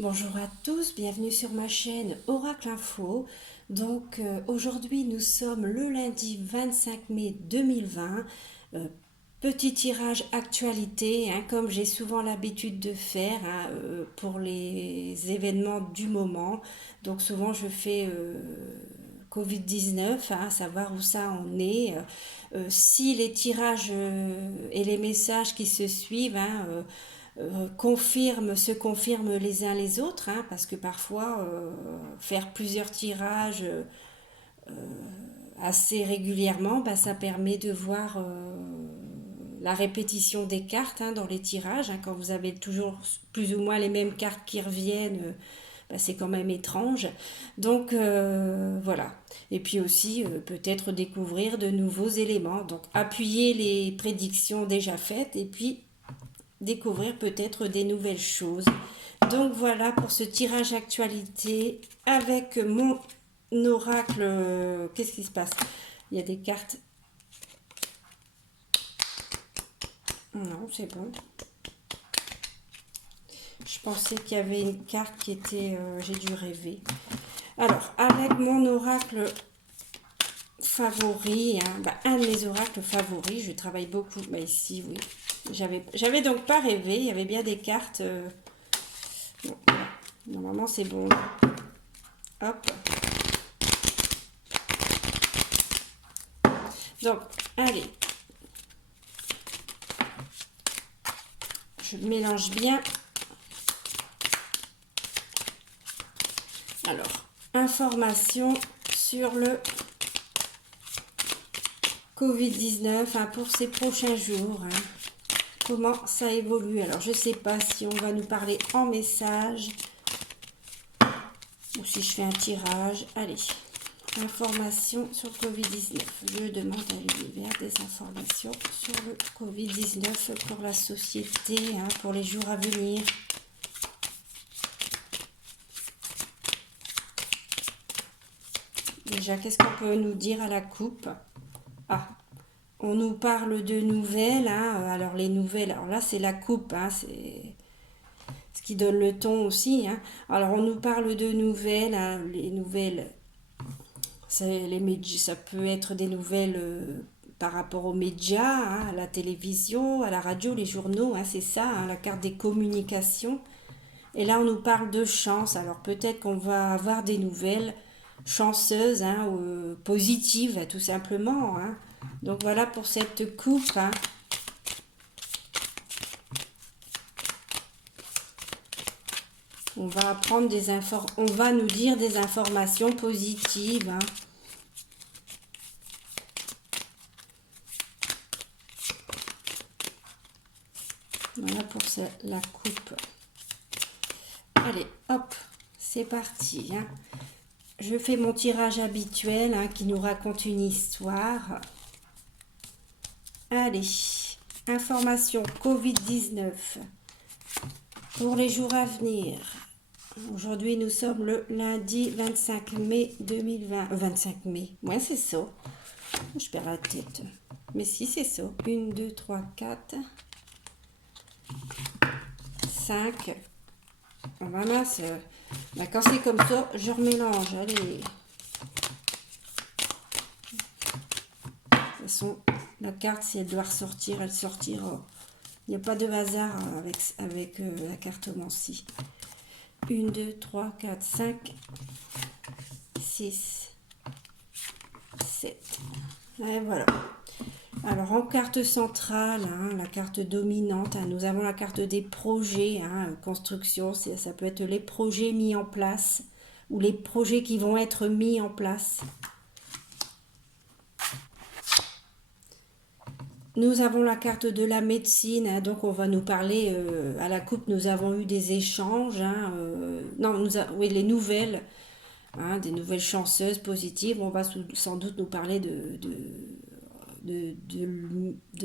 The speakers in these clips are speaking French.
Bonjour à tous, bienvenue sur ma chaîne Oracle Info. Donc aujourd'hui nous sommes le lundi 25 mai 2020. Petit tirage actualité, comme j'ai souvent l'habitude de faire pour les événements du moment. Donc souvent je fais Covid-19, savoir où ça en est. Si les tirages et les messages qui se suivent se confirment les uns les autres, parce que parfois faire plusieurs tirages assez régulièrement, ça permet de voir la répétition des cartes dans les tirages. Quand vous avez toujours plus ou moins les mêmes cartes qui reviennent, c'est quand même étrange. Donc voilà. Et puis aussi peut-être découvrir de nouveaux éléments. Donc appuyer les prédictions déjà faites et puis découvrir peut-être des nouvelles choses. Donc voilà pour ce tirage actualité avec mon oracle. Qu'est-ce qui se passe? Il y a des cartes. Non, c'est bon. Je pensais qu'il y avait une carte qui était... j'ai dû rêver. Alors, avec mon oracle favori, un de mes oracles favoris, je travaille beaucoup. Mais ici, oui. J'avais donc pas rêvé. Il y avait bien des cartes... Bon, voilà. Normalement, c'est bon. Hop. Donc, allez. Je mélange bien. Alors, information sur le Covid-19 pour ces prochains jours. Comment ça évolue? Alors, je ne sais pas si on va nous parler en message ou si je fais un tirage. Allez, information sur le Covid-19. Je demande à l'univers des informations sur le Covid-19 pour la société, pour les jours à venir. Déjà, qu'est-ce qu'on peut nous dire à la coupe? On nous parle de nouvelles. Alors, les nouvelles, alors là, c'est la coupe. C'est ce qui donne le ton aussi. Alors, on nous parle de nouvelles. Les nouvelles, ça peut être des nouvelles par rapport aux médias, à la télévision, à la radio, les journaux. C'est ça, la carte des communications. Et là, on nous parle de chance. Alors, peut-être qu'on va avoir des nouvelles chanceuses, positives, tout simplement. Donc, voilà pour cette coupe. On va apprendre on va nous dire des informations positives. Voilà pour la coupe. Allez, hop, c'est parti. Je fais mon tirage habituel qui nous raconte une histoire. Allez, information Covid-19 pour les jours à venir. Aujourd'hui, nous sommes le lundi 25 mai 2020. 25 mai, ouais, c'est ça. Je perds la tête. Mais si, c'est ça. 1, 2, 3, 4, 5. Voilà, quand c'est comme ça, je remélange. Allez. De toute façon, la carte, si elle doit ressortir, elle sortira. Il n'y a pas de hasard avec la cartomancie. 1, 2, 3, 4, 5, 6, 7. Et voilà. Alors, en carte centrale, la carte dominante, nous avons la carte des projets, construction, ça peut être les projets mis en place ou les projets qui vont être mis en place. Nous avons la carte de la médecine, donc on va nous parler, à la coupe, nous avons eu des échanges, oui, les nouvelles, des nouvelles chanceuses, positives. On va sans doute nous parler de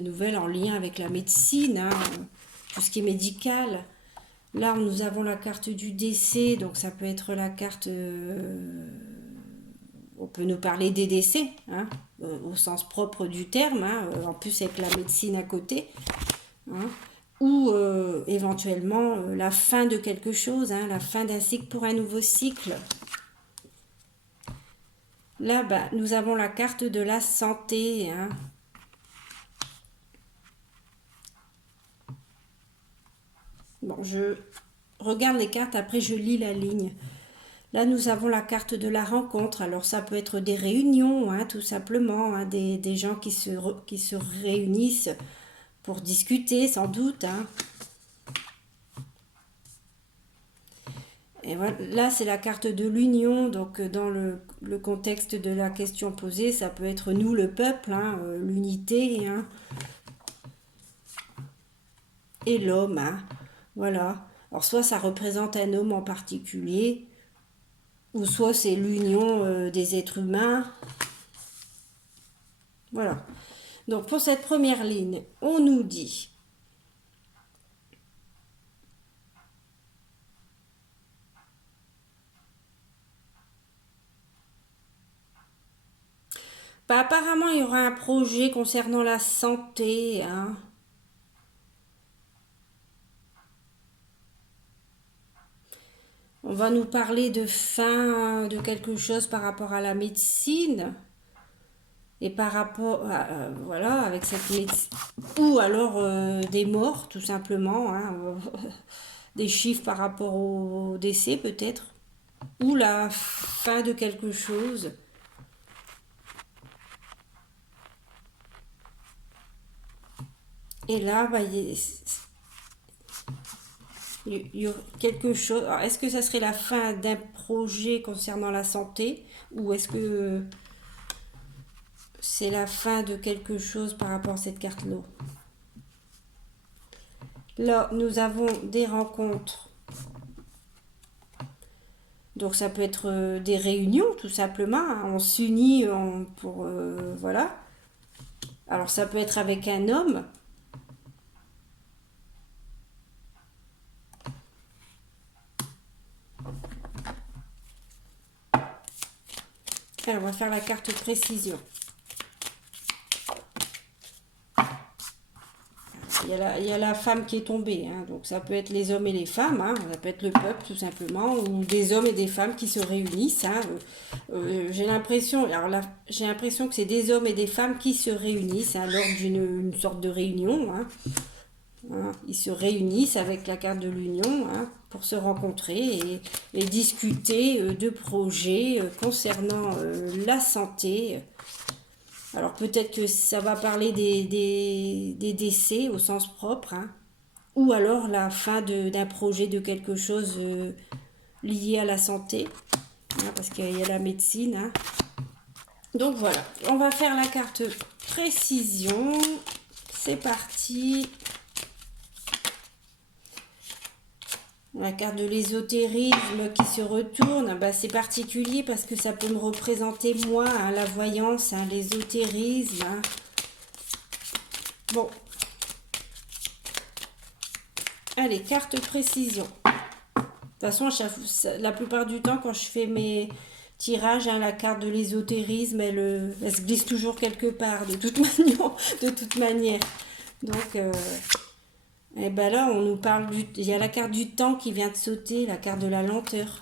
nouvelles en lien avec la médecine, tout ce qui est médical. Là, nous avons la carte du décès, donc ça peut être la carte... on peut nous parler des décès, au sens propre du terme, en plus avec la médecine à côté. ou éventuellement la fin de quelque chose, hein, la fin d'un cycle pour un nouveau cycle. Là, bah, nous avons la carte de la santé, hein. Bon, je regarde les cartes, après je lis la ligne. Là, nous avons la carte de la rencontre. Alors, ça peut être des réunions, hein, tout simplement, hein, des gens qui se réunissent pour discuter, sans doute, hein. Et voilà, là, c'est la carte de l'union. Donc, dans le contexte de la question posée, ça peut être nous, le peuple, hein, l'unité, hein, et l'homme, hein. Voilà. Alors, soit ça représente un homme en particulier, ou soit c'est l'union des êtres humains. Voilà. Donc, pour cette première ligne, on nous dit... Bah, apparemment, il y aura un projet concernant la santé, hein. On va nous parler de fin de quelque chose par rapport à la médecine. Et par rapport à, voilà, avec cette médecine. Ou alors des morts, tout simplement, hein, des chiffres par rapport au décès, peut-être. Ou la fin de quelque chose. Et là, bah, il y a quelque chose. Est-ce que ça serait la fin d'un projet concernant la santé, ou est-ce que c'est la fin de quelque chose par rapport à cette carte-là? Là, nous avons des rencontres. Donc ça peut être des réunions, tout simplement, hein. On s'unit pour... voilà. Alors ça peut être avec un homme. Alors, on va faire la carte précision. Il y a la femme qui est tombée, hein. Donc ça peut être les hommes et les femmes, hein. Ça peut être le peuple tout simplement, ou des hommes et des femmes qui se réunissent, hein. J'ai l'impression, alors là, j'ai l'impression que c'est des hommes et des femmes qui se réunissent, hein, lors d'une sorte de réunion, hein. Hein, ils se réunissent avec la carte de l'union, hein, pour se rencontrer et discuter de projets concernant la santé. Alors peut-être que ça va parler des décès au sens propre, hein, ou alors la fin d'un projet de quelque chose lié à la santé, hein, parce qu'il y a la médecine, hein. Donc voilà, on va faire la carte précision. C'est parti. La carte de l'ésotérisme qui se retourne, bah c'est particulier parce que ça peut me représenter moi, hein, la voyance, hein, l'ésotérisme, hein. Bon. Allez, carte précision. De toute façon, la plupart du temps, quand je fais mes tirages, hein, la carte de l'ésotérisme, elle se glisse toujours quelque part, de toute manière. Donc... et ben là, on nous parle il y a la carte du temps qui vient de sauter, la carte de la lenteur.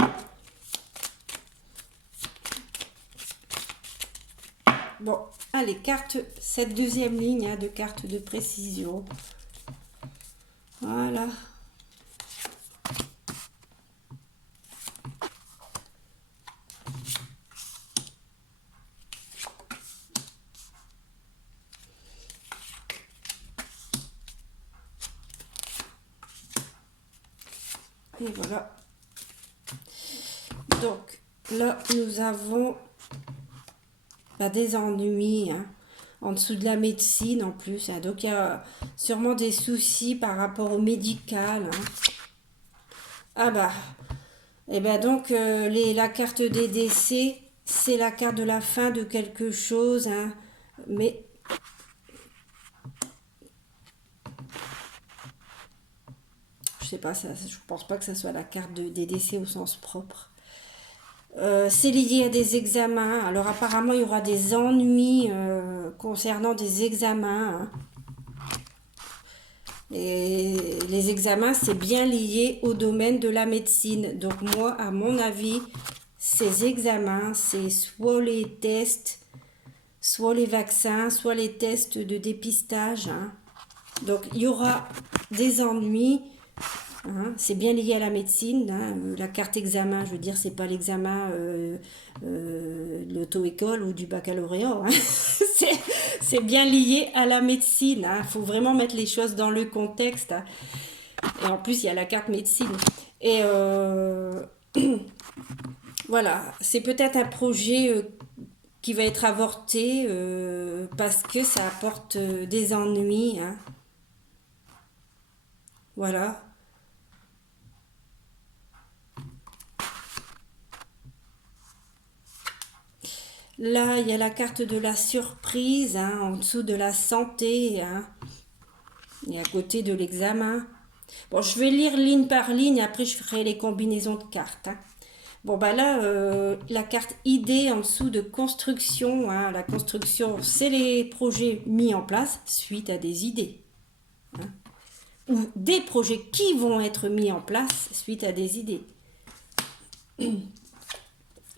Bon, allez, cette deuxième ligne, hein, de carte de précision. Voilà. Et voilà. Donc, là, nous avons des ennuis, hein, en dessous de la médecine en plus, hein. Donc, il y a sûrement des soucis par rapport au médical, hein. Ah bah, et ben donc, la carte des décès, c'est la carte de la fin de quelque chose, hein. Mais... je sais pas, je pense pas que ça soit la carte des décès au sens propre. C'est lié à des examens. Alors apparemment, il y aura des ennuis concernant des examens, hein. Et les examens, c'est bien lié au domaine de la médecine. Donc moi, à mon avis, ces examens, c'est soit les tests, soit les vaccins, soit les tests de dépistage. Hein. Donc il y aura des ennuis. Hein, c'est bien lié à la médecine. Hein, la carte examen, je veux dire, c'est pas l'examen de l'auto-école ou du baccalauréat. Hein. c'est bien lié à la médecine. Il faut vraiment mettre les choses dans le contexte. Hein. Et en plus, il y a la carte médecine. Et voilà, c'est peut-être un projet qui va être avorté parce que ça apporte des ennuis. Hein. Voilà. Là, il y a la carte de la surprise, hein, en dessous de la santé, hein, et à côté de l'examen. Bon, je vais lire ligne par ligne, après je ferai les combinaisons de cartes. Hein. Bon, bah là, la carte idée en dessous de construction, hein, la construction, c'est les projets mis en place suite à des idées. Hein, ou des projets qui vont être mis en place suite à des idées.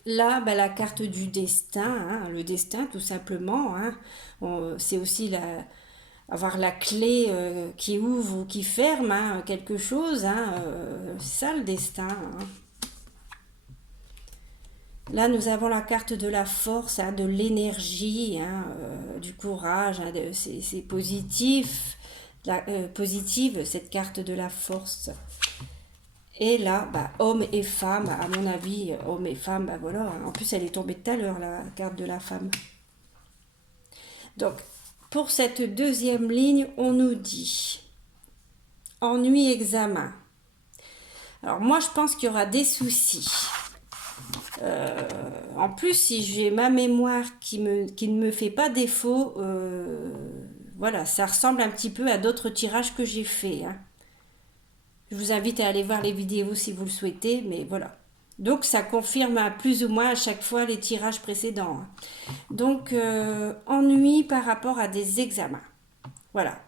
Là, bah, la carte du destin, hein, le destin tout simplement, hein, c'est aussi avoir la clé qui ouvre ou qui ferme hein, quelque chose, hein, c'est ça le destin. Hein. Là, nous avons la carte de la force, hein, de l'énergie, hein, du courage, hein, c'est positif, positive cette carte de la force. Et là, bah, hommes et femmes, à mon avis, hommes et femmes, bah voilà. En plus, elle est tombée tout à l'heure, la carte de la femme. Donc, pour cette deuxième ligne, on nous dit ennui examen. Alors moi, je pense qu'il y aura des soucis. En plus, si j'ai ma mémoire qui ne me fait pas défaut, voilà, ça ressemble un petit peu à d'autres tirages que j'ai faits. Hein. Je vous invite à aller voir les vidéos si vous le souhaitez, mais voilà. Donc ça confirme à plus ou moins à chaque fois les tirages précédents. Donc ennui par rapport à des examens. Voilà.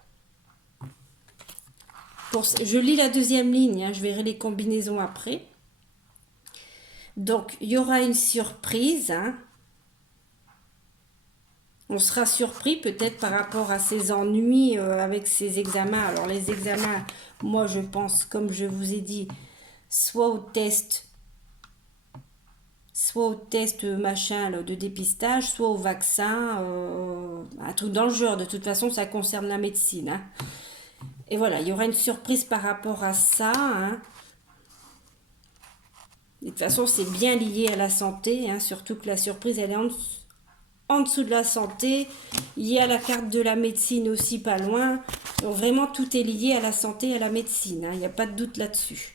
Je lis la deuxième ligne, hein, je verrai les combinaisons après. Donc il y aura une surprise. Hein. On sera surpris peut-être par rapport à ces ennuis avec ces examens. Alors les examens, moi je pense, comme je vous ai dit, soit au test machin là, de dépistage, soit au vaccin, un truc dans le genre. De toute façon, ça concerne la médecine. Hein. Et voilà, il y aura une surprise par rapport à ça. Hein. De toute façon, c'est bien lié à la santé, hein, surtout que la surprise, elle est en dessous de la santé. Il y a la carte de la médecine aussi pas loin. Donc vraiment, tout est lié à la santé et à la médecine. Hein, il n'y a pas de doute là-dessus.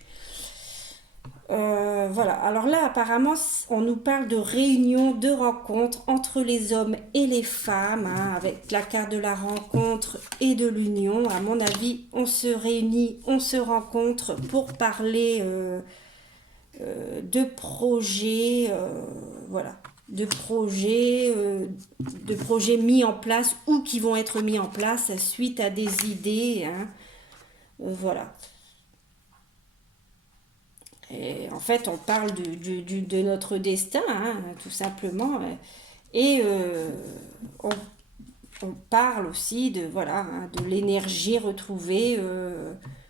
Voilà, alors là apparemment on nous parle de réunion, de rencontre entre les hommes et les femmes, hein, avec la carte de la rencontre et de l'union. À mon avis, on se réunit, on se rencontre pour parler de projets, voilà, de projets mis en place ou qui vont être mis en place suite à des idées, hein, voilà. Et en fait, on parle de notre destin, hein, tout simplement. Et on parle aussi de, voilà, hein, de l'énergie retrouvée,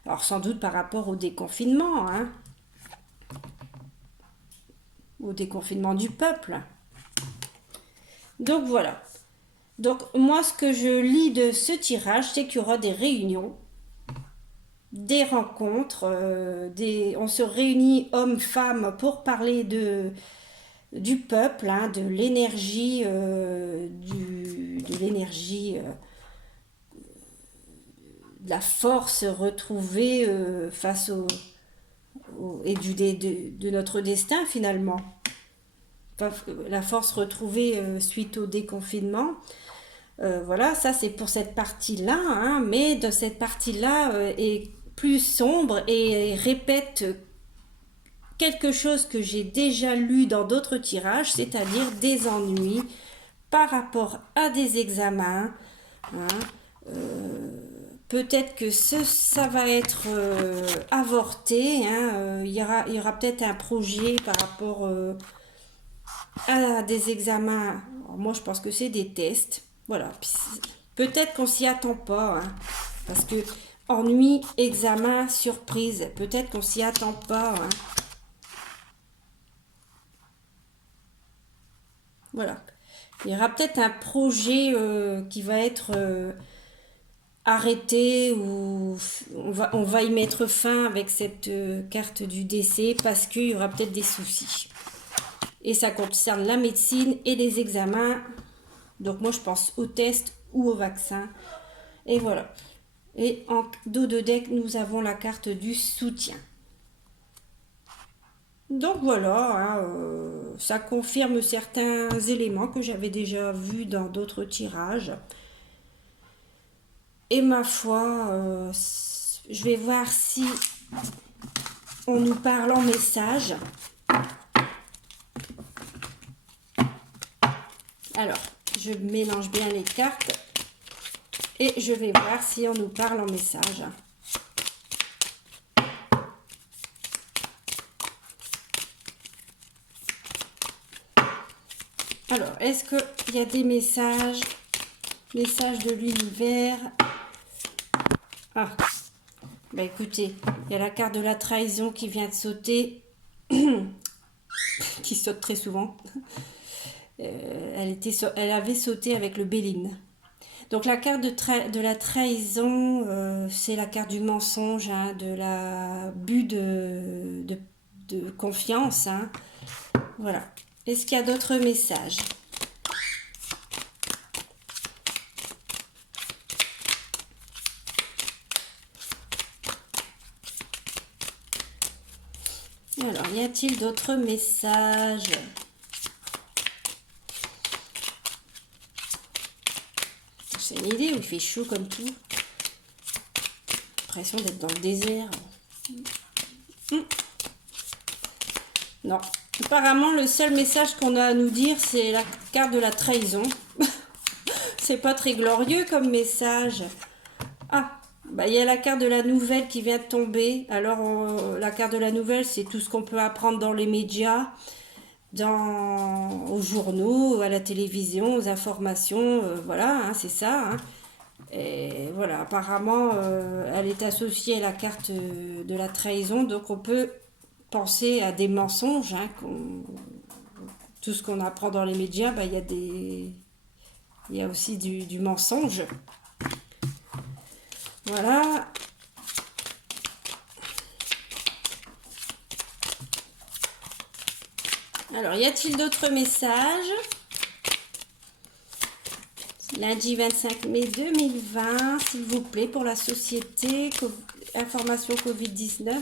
alors sans doute par rapport au déconfinement, hein, au déconfinement du peuple. Donc voilà. Donc moi, ce que je lis de ce tirage, c'est qu'il y aura des réunions, des rencontres, on se réunit hommes-femmes pour parler du peuple, hein, de l'énergie, de la force retrouvée face et de notre destin finalement. Enfin, la force retrouvée suite au déconfinement. Voilà, ça c'est pour cette partie-là, hein, mais de cette partie-là est plus sombre et répète quelque chose que j'ai déjà lu dans d'autres tirages, c'est-à-dire des ennuis par rapport à des examens, hein, Peut-être que ça va être avorté, hein. Il y aura peut-être un projet par rapport à des examens. Alors, moi, je pense que c'est des tests. Voilà. Peut-être qu'on s'y attend pas, hein, parce que ennui, examen, surprise. Peut-être qu'on s'y attend pas, hein. Voilà. Il y aura peut-être un projet qui va être arrêté ou on va y mettre fin avec cette carte du décès parce qu'il y aura peut-être des soucis. Et ça concerne la médecine et les examens. Donc moi je pense aux tests ou aux vaccins. Et voilà. Et en dos de deck, nous avons la carte du soutien. Donc voilà, hein, ça confirme certains éléments que j'avais déjà vus dans d'autres tirages. Et ma foi, je vais voir si on nous parle en message. Alors, je mélange bien les cartes et je vais voir si on nous parle en message. Alors, est-ce qu'il y a des messages de l'univers? Ah, bah écoutez, il y a la carte de la trahison qui vient de sauter, qui saute très souvent. Elle avait sauté avec le Béline. Donc la carte de la trahison, c'est la carte du mensonge, hein, de l'abus de confiance. Hein. Voilà. Est-ce qu'il y a d'autres messages? Alors, y a-t-il d'autres messages? C'est une idée où il fait chaud comme tout. L'impression d'être dans le désert. Non. Apparemment, le seul message qu'on a à nous dire, c'est la carte de la trahison. C'est pas très glorieux comme message. Ah, bah il y a la carte de la nouvelle qui vient de tomber. Alors, la carte de la nouvelle, c'est tout ce qu'on peut apprendre dans les médias, aux journaux, à la télévision, aux informations. Voilà, hein, c'est ça. Hein. Et voilà, apparemment, elle est associée à la carte de la trahison. Donc, on peut penser à des mensonges. Hein, tout ce qu'on apprend dans les médias, bah, il y a aussi du mensonge. Voilà. Alors, y a-t-il d'autres messages? Lundi 25 mai 2020, s'il vous plaît, pour la société, information Covid-19.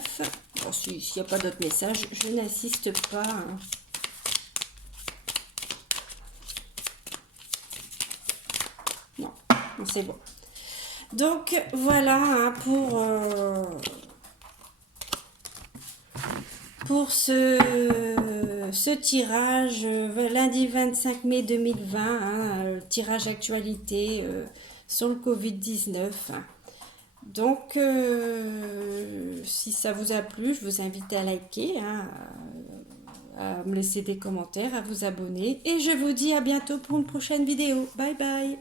Bon, s'il n'y a pas d'autres messages, je n'insiste pas. Hein. Non, c'est bon. Donc, voilà hein, pour ce tirage lundi 25 mai 2020, hein, tirage actualité sur le Covid-19. Donc, si ça vous a plu, je vous invite à liker, hein, à me laisser des commentaires, à vous abonner. Et je vous dis à bientôt pour une prochaine vidéo. Bye bye!